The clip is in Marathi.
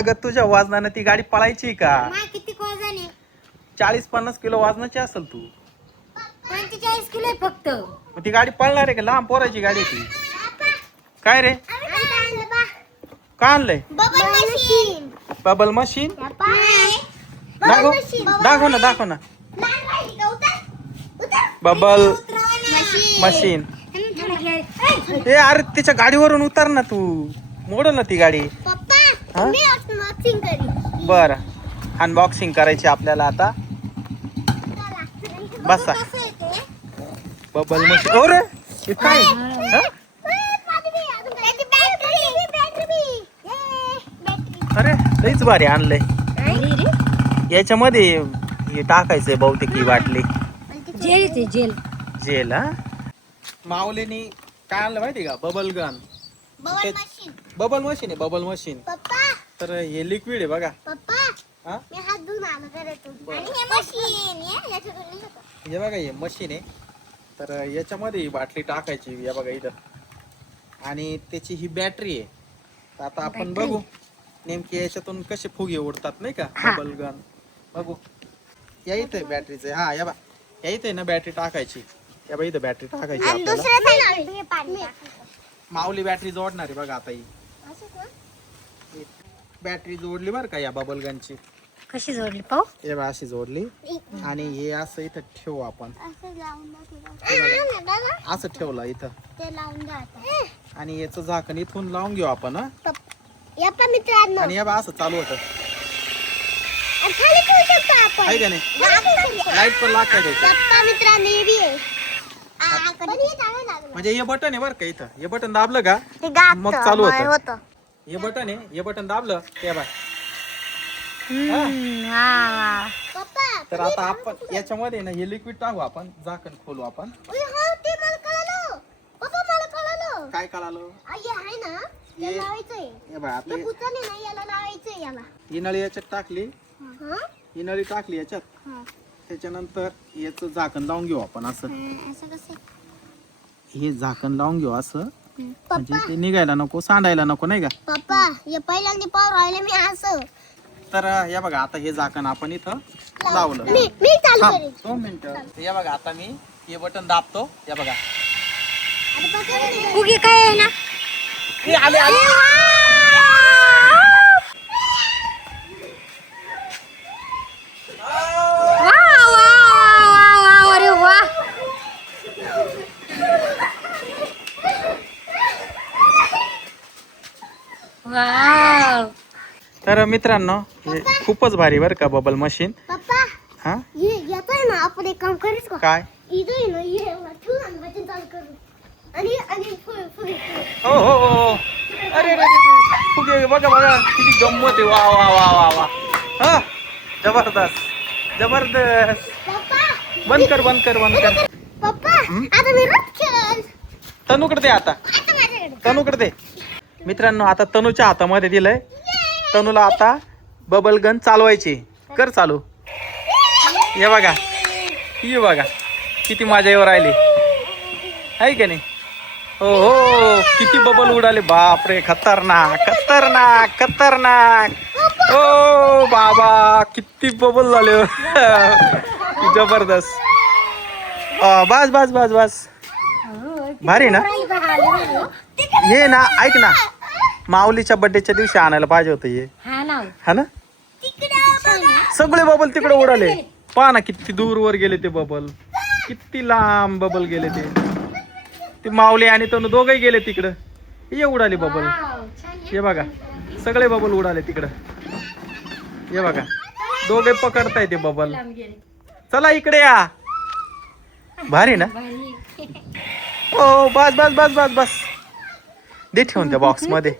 अगं तुझ्या वजनानं ती गाडी पळायची का? किती वजन आहे? 40-50 किलो वजनाची असेल तू. 45 किलो आहे फक्त. मग ती गाडी पळणार आहे का? लहान पोराची गाडी आहे ती. काय रे का आणलंय? Bubble machine. दाखव ना बबल मशीन. ए अरे तिच्या गाडीवरून उतर ना तू, मोडल ना ती गाडी. बर अनबॉक्सिंग करायची आपल्याला आता. बसा बबल मशीन. ओ रे हे काय? अरे लईच भारी आणलंय. याच्यामध्ये हे टाकायचंय बहुतेक ही बाटली. जेल हा. माऊलीनी काय आणलं माहिती का? Bubble gun. बबल मशीन आहे, बबल मशीन. तर हे लिक्विड आहे बघा. हा हे बघा हे मशीन आहे. तर याच्यामध्ये ही बाटली टाकायची या बघा इथं. आणि त्याची ही बॅटरी आहे. तर आता आपण बघू नेमके याच्यातून कसे फुगे उडतात नाही का? बबल गन बघू. या इथे बॅटरीचं. हा या बा या इथे ना बॅटरी टाकायची. या बा इथं बॅटरी टाकायची आपल्याला. माऊली बॅटरी जोडणार आहे बघा आता. ही बॅटरी जोडली बरं का या बबल गनची. कशी जोडली पाहू? हे बा अशी जोडली. आणि हे असं इथं ठेवू आपण. असं ठेवलं इथं. आणि याचं झाकण इथून लावून घेऊ आपण. आणि या बा असं चालू होतं. आहे का नाही? लाईट पण लागते म्हणजे हे बटन आहे बरं का इथं. हे बटन दाबलं का मग चालू होतं. हे बटन आहे. हे बटन दाबलं ते बघ. तर आता आपण याच्यामध्ये ना हे लिक्विड टाकू आपण. झाकण खोलू आपण. काय कळालं? ही नळी याच्यात टाकली. ही नळी टाकली याच्यात. त्याच्यानंतर याच झाकण लावून घेऊ आपण असं. हे झाकण लावून घेऊ असं. म्हणजे ते निघायला नको, सांडायला नको नाही का? पप्पा हे पहिल्यांदा पावर राहिले मी असं. तर या बघा आता हे झाकण आपण इथं लावलं. मी चालू करेन. 2 मिनिटं. या बघा आता मी हे बटन दाबतो. या बघा फुगे काय आहे ना? आले आले. अरे वा. तर मित्रांनो हे खूपच भारी बरं का बबल मशीन. पप्पा हा येतोय ना. आपण एक काम करूच का? काय? इथं ना ये ठेवून आणि बटन चालू करू. आणि फुगे. हो. अरे फुगे बघा बघा किती गंमत आहे. वा वा वा वा वा. हा जबरदस्त. बंद कर. पप्पा आता मी रथ खेळ. तनूकडे दे आता. तनूकडे दे. मित्रांनो आता तनूच्या हातामध्ये दिलंय. तनूला आता बबल गन चालवायची. कर चालू. हे बघा ही बघा किती मजा येऊ राहिली आहे का नाही? हो किती बबल उडाले. बापरे खतरनाक. ओ बाबा किती बबल झाले. जबरदस्त. बस भारी ना. हे ना ऐक ना माऊलीच्या बर्थडेच्या दिवशी आणायला पाहिजे होतं हे. हा ना. सगळे बबल तिकडे उडाले. पहा ना किती दूरवर गेले ते बबल. किती लांब बबल गेले ते माऊली आणि तनु दोघही गेले तिकडं. हे उडाले बबल. हे बघा सगळे बबल उडाले तिकडं. हे बघा दोघे पकडताय ते बबल. चला इकडे या. भारी ना. ओ बस दे ठेवून त्या बॉक्स मध्ये.